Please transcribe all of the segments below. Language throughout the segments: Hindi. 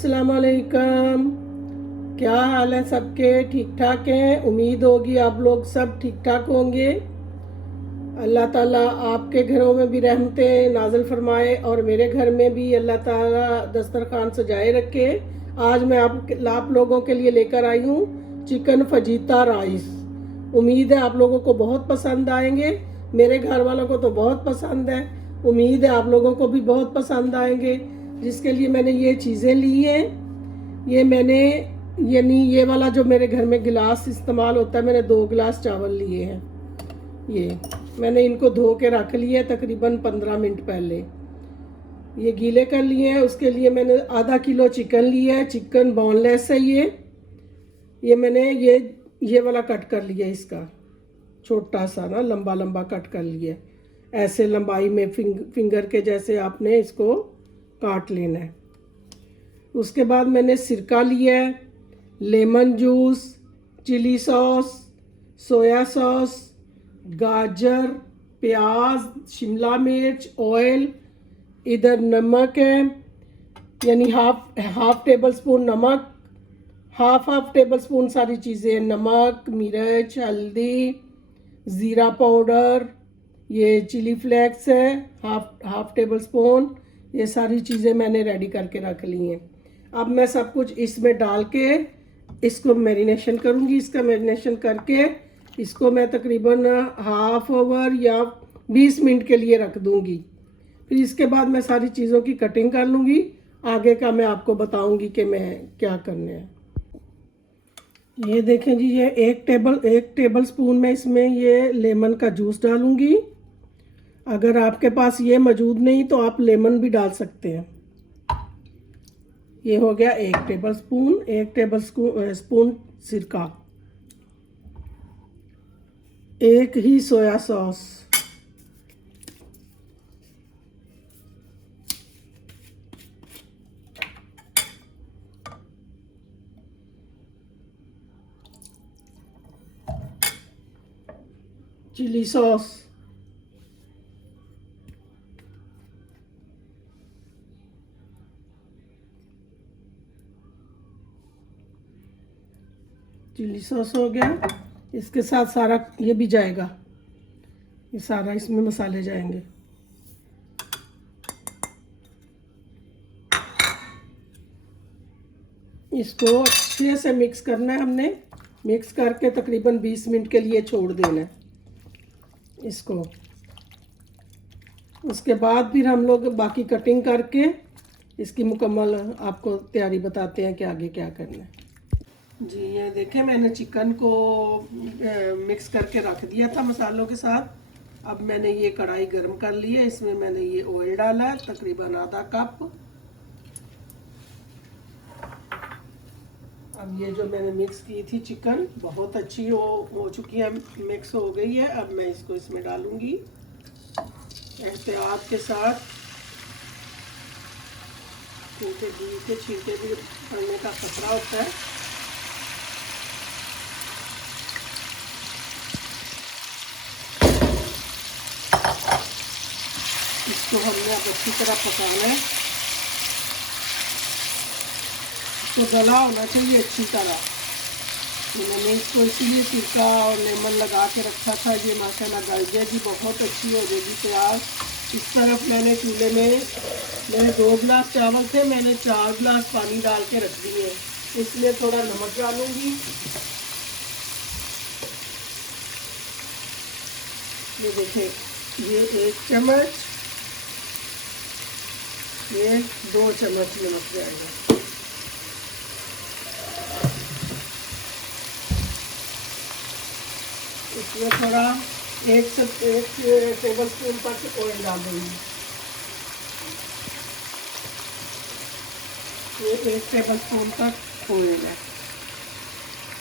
अस्सलाम वालेकुम। क्या हाल है सबके? ठीक ठाक हैं? उम्मीद होगी आप लोग सब ठीक ठाक होंगे। अल्लाह ताला आपके घरों में भी रहमतें नाज़िल फरमाए और मेरे घर में भी अल्लाह ताला दस्तरखान सजाए रखे। आज मैं आप लोगों के लिए लेकर आई हूँ चिकन फजीता राइस। उम्मीद है आप लोगों को बहुत पसंद आएंगे। मेरे घर वालों को तो बहुत पसंद है। उम्मीद है आप लोगों को भी बहुत पसंद आएंगे। जिसके लिए मैंने ये चीज़ें ली हैं। ये मैंने यानी ये वाला जो मेरे घर में गिलास इस्तेमाल होता है, मैंने 2 गिलास चावल लिए हैं। ये मैंने इनको धो के रख लिए तकरीबन 15 मिनट पहले। ये गीले कर लिए हैं। उसके लिए मैंने आधा किलो चिकन लिया है। चिकन बोनलेस है। ये मैंने ये वाला कट कर लिया, इसका छोटा सा ना लंबा लंबा कट कर लिया। ऐसे लंबाई में फिंगर के जैसे आपने इसको काट लेना है। उसके बाद मैंने सिरका लिया है, lemon juice, chilli sauce, soya sauce, गाजर, प्याज, शिमला मिर्च, ऑयल, इधर नमक है यानी हाफ टेबल स्पून नमक, हाफ टेबल स्पून सारी चीज़ें, नमक, मिर्च, हल्दी, ज़ीरा पाउडर, ये चिली फ्लेक्स है हाफ टेबल स्पून। ये सारी चीज़ें मैंने रेडी करके रख ली हैं। अब मैं सब कुछ इसमें डाल के इसको मैरिनेशन करूँगी। इसका मैरिनेशन करके इसको मैं तकरीबन हाफ आवर या 20 मिनट के लिए रख दूँगी। फिर इसके बाद मैं सारी चीज़ों की कटिंग कर लूँगी। आगे का मैं आपको बताऊँगी कि मैं क्या करने हैं। ये देखें जी, ये एक टेबल स्पून में इसमें ये लेमन का जूस डालूँगी। अगर आपके पास ये मौजूद नहीं तो आप लेमन भी डाल सकते हैं। ये हो गया एक टेबल स्पून सिरका, एक ही सोया सॉस, चिली सॉस, हो गया। इसके साथ सारा ये भी जाएगा, ये सारा इसमें मसाले जाएंगे। इसको अच्छे से मिक्स करना है हमने। मिक्स करके तकरीबन 20 मिनट के लिए छोड़ देना है इसको। उसके बाद फिर हम लोग बाकी कटिंग करके इसकी मुकम्मल आपको तैयारी बताते हैं कि आगे क्या करना है। जी ये देखें, मैंने चिकन को मिक्स करके रख दिया था मसालों के साथ। अब मैंने ये कढ़ाई गर्म कर ली है। इसमें मैंने ये ऑयल डाला है तकरीबन आधा कप। अब ये जो मैंने मिक्स की थी चिकन बहुत अच्छी हो चुकी है, मिक्स हो गई है। अब मैं इसको इसमें डालूंगी एहतियात के साथ, क्योंकि घी के छींटे भी पड़ने का खतरा होता है। इसको हमने अब अच्छी तरह पकाना है। इसको गला होना चाहिए अच्छी तरह। तो मैंने इसको इसीलिए सिरका और लेमन लगा के रखा था। ये माशाल्लाह गल जाएगी, बहुत अच्छी हो जाएगी तैयार। इस तरफ मैंने चूल्हे में मेरे 2 गिलास चावल थे, मैंने 4 गिलास पानी डाल के रख दिए। इसमें थोड़ा नमक डालूंगी। ये देखें, ये 1 चम्मच, ये 2 चम्मच नमक जाएगा। इसमें थोड़ा 1 टेबल स्पून तक ऑयल डाल दूँगी। ये 1 टेबल स्पून तक ऑयल है।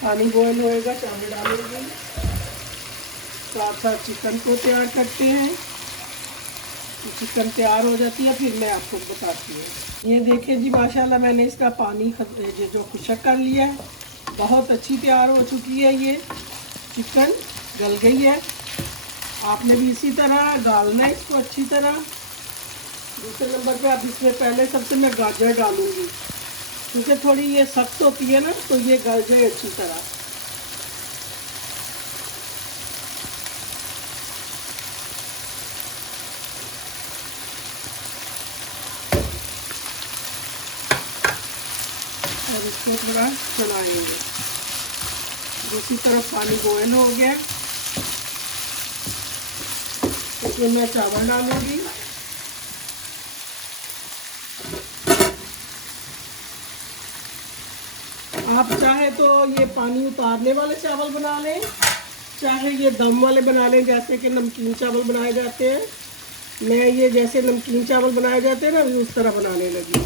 पानी बॉयल होएगा, चावल डालेंगे, साथ साथ चिकन को तैयार करते हैं। चिकन तैयार हो जाती है फिर मैं आपको बताती हूँ। ये देखिए जी, माशाल्लाह मैंने इसका पानी जो खुशक कर लिया है, बहुत अच्छी तैयार हो चुकी है। ये चिकन गल गई है। आपने भी इसी तरह डालना है इसको अच्छी तरह। दूसरे नंबर पे अब इसमें पहले सबसे मैं गाजर डालूंगी। क्योंकि थोड़ी ये सख्त होती है ना, तो ये गल जाए अच्छी तरह। और इसको थोड़ा चलाएंगे। दूसरी तरफ पानी बॉयल हो गया, इसमें मैं चावल डालूंगी। आप चाहे तो ये पानी उतारने वाले चावल बना लें, चाहे ये दम वाले बना लें, जैसे कि नमकीन चावल बनाए जाते हैं। मैं ये जैसे नमकीन चावल बनाए जाते हैं ना, उस तरह बनाने लगी।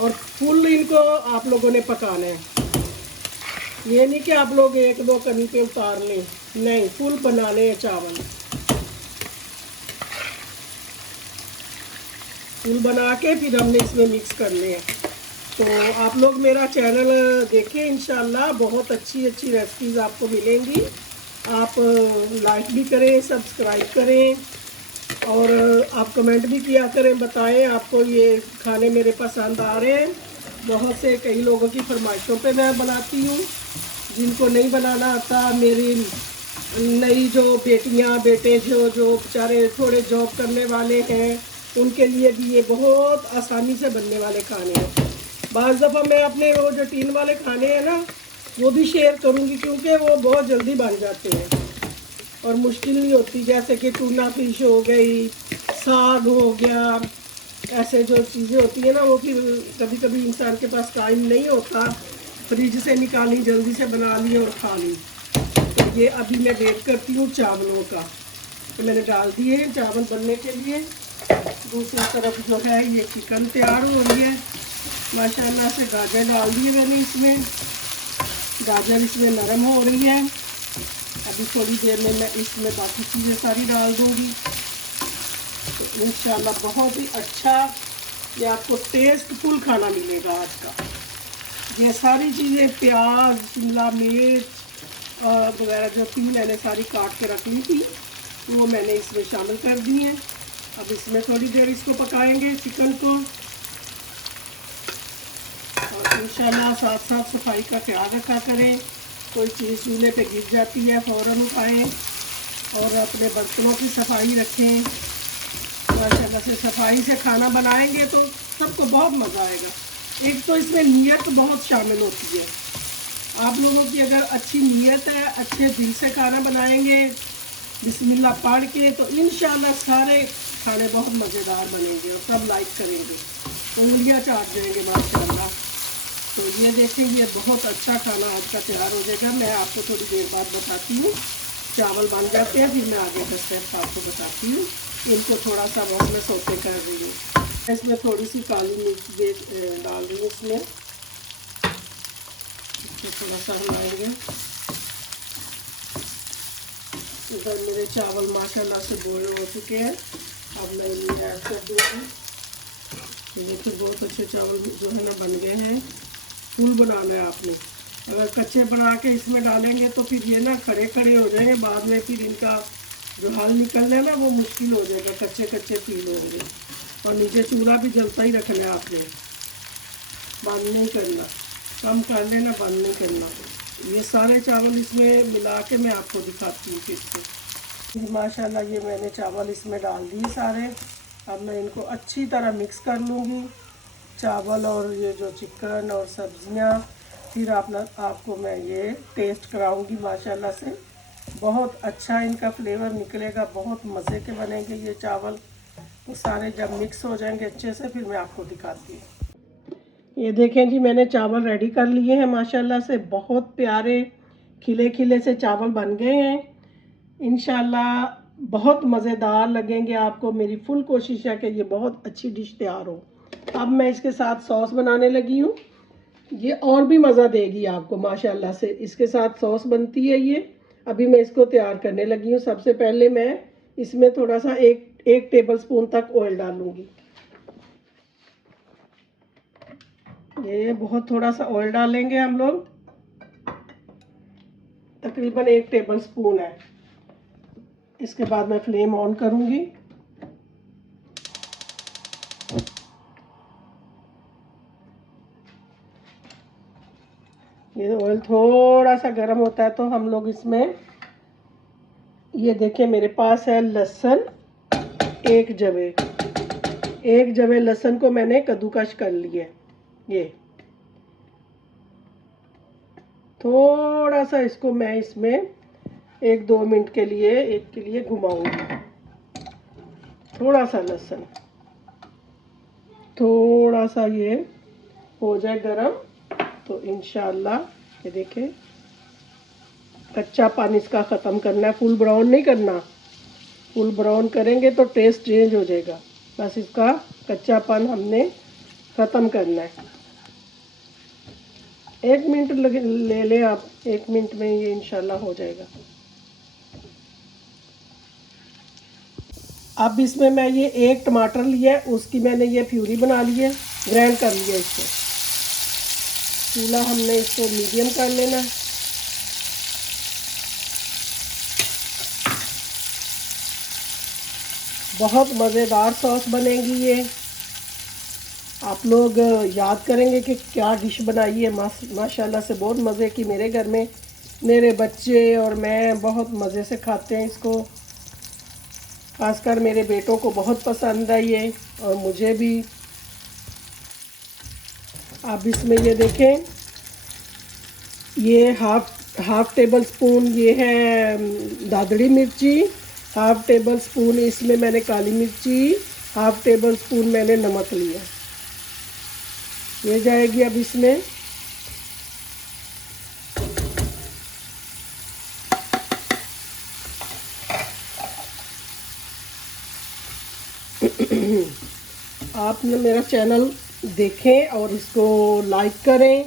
और फुल इनको आप लोगों ने पकाना है, ये नहीं कि आप लोग एक दो कनी पे उतार लें, नहीं, फुल बनाने हैं चावल। फुल बना के फिर हमने इसमें मिक्स करने हैं। तो आप लोग मेरा चैनल देखें, इंशाल्लाह बहुत अच्छी अच्छी रेसिपीज़ आपको मिलेंगी। आप लाइक भी करें, सब्सक्राइब करें, और आप कमेंट भी किया करें, बताएं आपको ये खाने मेरे पसंद आ रहे हैं। बहुत से कई लोगों की फरमाइशों पे मैं बनाती हूँ। जिनको नहीं बनाना आता, मेरी नई जो बेटियाँ बेटे जो बेचारे थोड़े जॉब करने वाले हैं, उनके लिए भी ये बहुत आसानी से बनने वाले खाने हैं। बाज़ दफ़ा मैं अपने वो जो टीन वाले खाने हैं ना, वो भी शेयर करूँगी, क्योंकि वो बहुत जल्दी बन जाते हैं और मुश्किल नहीं होती। जैसे कि टूना फिश हो गई, साग हो गया, ऐसे जो चीज़ें होती हैं ना, वो फिर कभी कभी इंसान के पास टाइम नहीं होता, फ्रिज से निकाली, जल्दी से बना ली और खा ली। तो ये अभी मैं वेट करती हूँ चावलों का। तो मैंने डाल दिए हैं चावल बनने के लिए। दूसरी तरफ जो है ये चिकन तैयार हो रही है। माशाल्लाह से गाजर डाल दिए मैंने इसमें, गाजर इसमें नरम हो रही है। अभी थोड़ी देर में मैं इसमें बाकी चीज़ें सारी डाल दूँगी। तो इंशाल्लाह बहुत ही अच्छा ये आपको टेस्टफुल खाना मिलेगा आज का। ये सारी चीज़ें, प्याज, शिमला मिर्च वगैरह जो थी, मैंने सारी काट के रख ली थी, वो मैंने इसमें शामिल कर दी हैं। अब इसमें थोड़ी देर इसको पकाएंगे चिकन को। और इंशाल्लाह साथ साथ सफाई का ख्याल रखा करें। कोई चीज़ चूल्हे पे गिर जाती है फ़ौरन उठाएं, और अपने बर्तनों की सफाई रखें। माशाल्लाह से सफाई से खाना बनाएंगे तो सबको बहुत मज़ा आएगा। एक तो इसमें नीयत बहुत शामिल होती है। आप लोगों की अगर अच्छी नीयत है, अच्छे दिल से खाना बनाएंगे बिस्मिल्लाह पढ़ के, तो इंशाल्लाह सारे खाने बहुत मज़ेदार बनेंगे और सब लाइक करेंगे, उंगलियां चाट जाएंगे माशाल्लाह। तो ये देखें, ये बहुत अच्छा खाना आज का तैयार हो जाएगा। मैं आपको थोड़ी देर बाद बताती हूँ। चावल बन जाते हैं, फिर मैं आगे का स्टेप आपको बताती हूँ। इनको थोड़ा सा बहुत मैं सौते कर रही हूँ। इसमें थोड़ी सी काली मिर्च डाल रही हूँ इसमें। इसको थोड़ा सा हिलाएंगे। इधर मेरे चावल माशाल्लाह से बॉयल हो चुके हैं। अब मैं इन्हें ऐड कर दूँगी। ये फिर बहुत अच्छे चावल जो है ना बन गए हैं। फूल बनाना है आपने। अगर कच्चे बना के इसमें डालेंगे तो फिर ये ना खड़े खड़े हो जाएंगे, बाद में फिर इनका जो हल निकलना है ना, वो मुश्किल हो जाएगा, कच्चे कच्चे फील होंगे। और नीचे चूल्हा भी जलता ही रखना है आपने, बंद नहीं करना, कम कर लेना, बंद नहीं करना। ये सारे चावल इसमें मिला के मैं आपको दिखाती हूँ फिर से। माशाल्लाह ये मैंने चावल इसमें डाल दिए सारे। अब मैं इनको अच्छी तरह मिक्स कर लूँगी, चावल और ये जो चिकन और सब्जियाँ। फिर आपको मैं ये टेस्ट कराऊंगी। माशाल्लाह से बहुत अच्छा इनका फ्लेवर निकलेगा, बहुत मज़े के बनेंगे ये चावल। तो सारे जब मिक्स हो जाएंगे अच्छे से, फिर मैं आपको दिखाती हूँ। ये देखें जी, मैंने चावल रेडी कर लिए हैं। माशाल्लाह से बहुत प्यारे खिले खिले से चावल बन गए हैं। इंशाल्लाह बहुत मज़ेदार लगेंगे आपको। मेरी फुल कोशिश है कि ये बहुत अच्छी डिश तैयार हो। अब मैं इसके साथ सॉस बनाने लगी हूँ। ये और भी मज़ा देगी आपको। माशाल्लाह से इसके साथ सॉस बनती है ये। अभी मैं इसको तैयार करने लगी हूँ। सबसे पहले मैं इसमें थोड़ा सा एक टेबल स्पून तक ऑयल डालूँगी। ये बहुत थोड़ा सा ऑयल डालेंगे हम लोग, तकरीबन 1 टेबल स्पून है। इसके बाद मैं फ्लेम ऑन करूँगी। थोड़ा सा गर्म होता है तो हम लोग इसमें, ये देखिए मेरे पास है लहसुन, एक जवे लहसुन को मैंने कद्दूकश कर लिया। ये थोड़ा सा इसको मैं इसमें 1-2 मिनट के लिए घुमाऊंगी। थोड़ा सा लहसुन, थोड़ा सा ये हो जाए गरम तो इंशाल्लाह ये देखिए कच्चा पानी इसका ख़त्म करना है, फुल ब्राउन नहीं करना। फुल ब्राउन करेंगे तो टेस्ट चेंज हो जाएगा। बस इसका कच्चापन हमने ख़त्म करना है। 1 मिनट ले लें आप, 1 मिनट में ये इंशाल्लाह हो जाएगा। अब इसमें मैं ये 1 टमाटर लिया है, उसकी मैंने ये प्यूरी बना ली है, ग्राइंड कर लिया इसको। चूल्हा हमने इसको मीडियम कर लेना है। बहुत मज़ेदार सॉस बनेगी ये। आप लोग याद करेंगे कि क्या डिश बनाई है। माशाल्लाह से बहुत मज़े की। मेरे घर में मेरे बच्चे और मैं बहुत मज़े से खाते हैं इसको। खासकर मेरे बेटों को बहुत पसंद है ये, और मुझे भी। आप इसमें ये देखें, ये हाफ टेबल स्पून ये है दादड़ी मिर्ची, हाफ टेबल स्पून इसमें मैंने काली मिर्ची, हाफ टेबल स्पून मैंने नमक लिया। ये जाएगी अब इसमें। आपने मेरा चैनल देखें और इसको लाइक करें,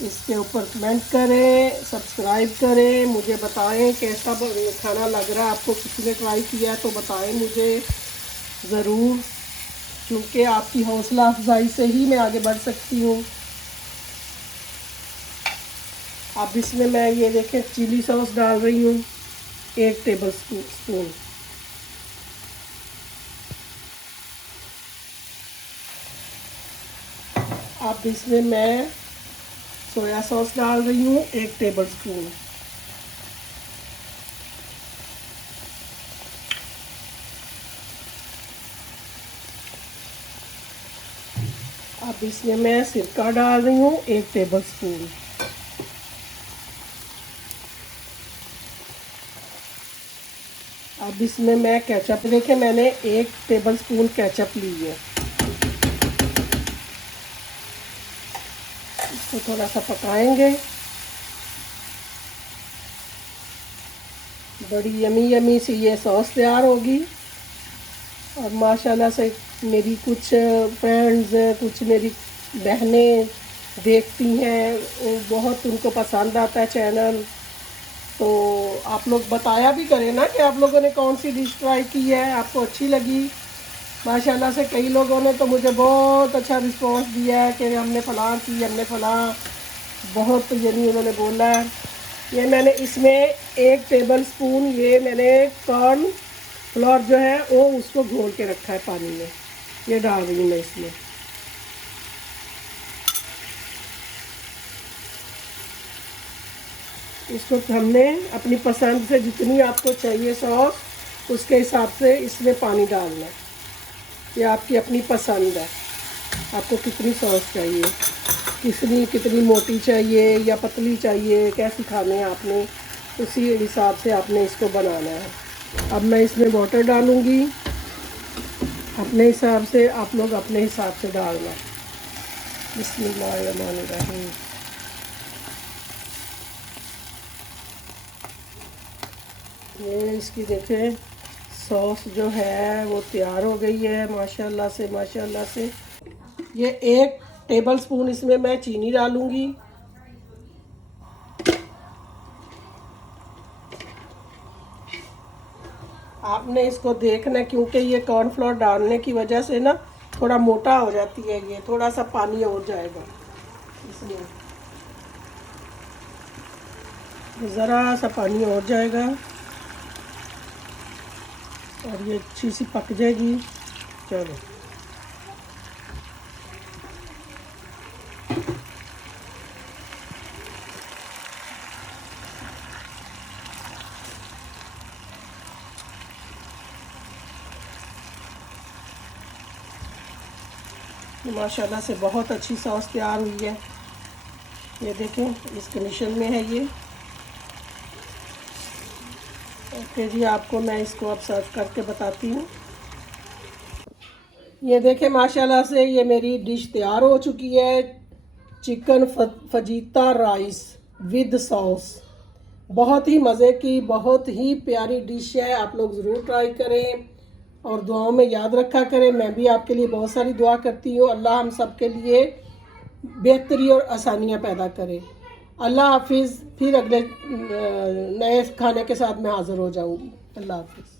इसके ऊपर कमेंट करें, सब्सक्राइब करें, मुझे बताएं कैसा खाना लग रहा है आपको। किसी ने ट्राई किया है तो बताएं मुझे ज़रूर, क्योंकि आपकी हौसला अफजाई से ही मैं आगे बढ़ सकती हूँ। अब इसमें मैं ये देखें चिली सॉस डाल रही हूँ, 1 टेबल स्पून। अब इसमें मैं सोया सॉस डाल रही हूँ, 1 टेबल स्पून। अब इसमें मैं सिरका डाल रही हूँ, 1 टेबल स्पून। अब इसमें मैं केचप, देखिए मैंने 1 टेबल स्पून केचप ली है। इसको थोड़ा सा पकाएंगे। बड़ी यमी सी ये सॉस तैयार होगी। और माशाल्लाह से मेरी कुछ फ्रेंड्स, कुछ मेरी बहनें देखती हैं, बहुत उनको पसंद आता है चैनल। तो आप लोग बताया भी करें ना कि आप लोगों ने कौन सी डिश ट्राई की है, आपको अच्छी लगी। माशाल्लाह से कई लोगों ने तो मुझे बहुत अच्छा रिस्पांस दिया है कि हमने फ़लाँ की, हमने फ़लाँ, बहुत यानी उन्होंने बोला है। ये मैंने इसमें 1 टेबल स्पून ये मैंने कॉर्न फ्लोर जो है वो उसको घोल के रखा है पानी में, ये डाल रही हूँ मैं इसमें। इसको हमने अपनी पसंद से जितनी आपको चाहिए सॉस, उसके हिसाब से इसमें पानी डालना है। ये आपकी अपनी पसंद है, आपको कितनी सॉस चाहिए, कितनी मोटी चाहिए या पतली चाहिए, कैसी खाने हैं आपने, उसी हिसाब से आपने इसको बनाना है। अब मैं इसमें वाटर डालूँगी अपने हिसाब से, आप लोग अपने हिसाब से डालना। बिस्मिल्लाहिर्रहमानिर्रहीम। ये इसकी देखें सॉस जो है वो तैयार हो गई है माशाल्लाह से, माशाल्लाह से। ये 1 टेबल स्पून इसमें मैं चीनी डालूँगी। आपने इसको देखना, क्योंकि ये कॉर्नफ्लोर डालने की वजह से ना थोड़ा मोटा हो जाती है, ये थोड़ा सा पानी और जाएगा इसमें, ज़रा सा पानी और जाएगा और ये अच्छी सी पक जाएगी। चलो माशाल्लाह से बहुत अच्छी सॉस तैयार हुई है। ये देखें इस कंडीशन में है ये। ओके जी, आपको मैं इसको अब सर्व करके बताती हूँ। ये देखें माशाल्लाह से ये मेरी डिश तैयार हो चुकी है। Chicken fajita rice with sauce, बहुत ही मज़े की, बहुत ही प्यारी डिश है। आप लोग ज़रूर ट्राई करें और दुआओं में याद रखा करें। मैं भी आपके लिए बहुत सारी दुआ करती हूँ। अल्लाह हम सब के लिए बेहतरी और आसानियाँ पैदा करे। अल्लाह हाफिज़। फिर अगले नए खाने के साथ मैं हाज़िर हो जाऊँगी। अल्लाह हाफिज़।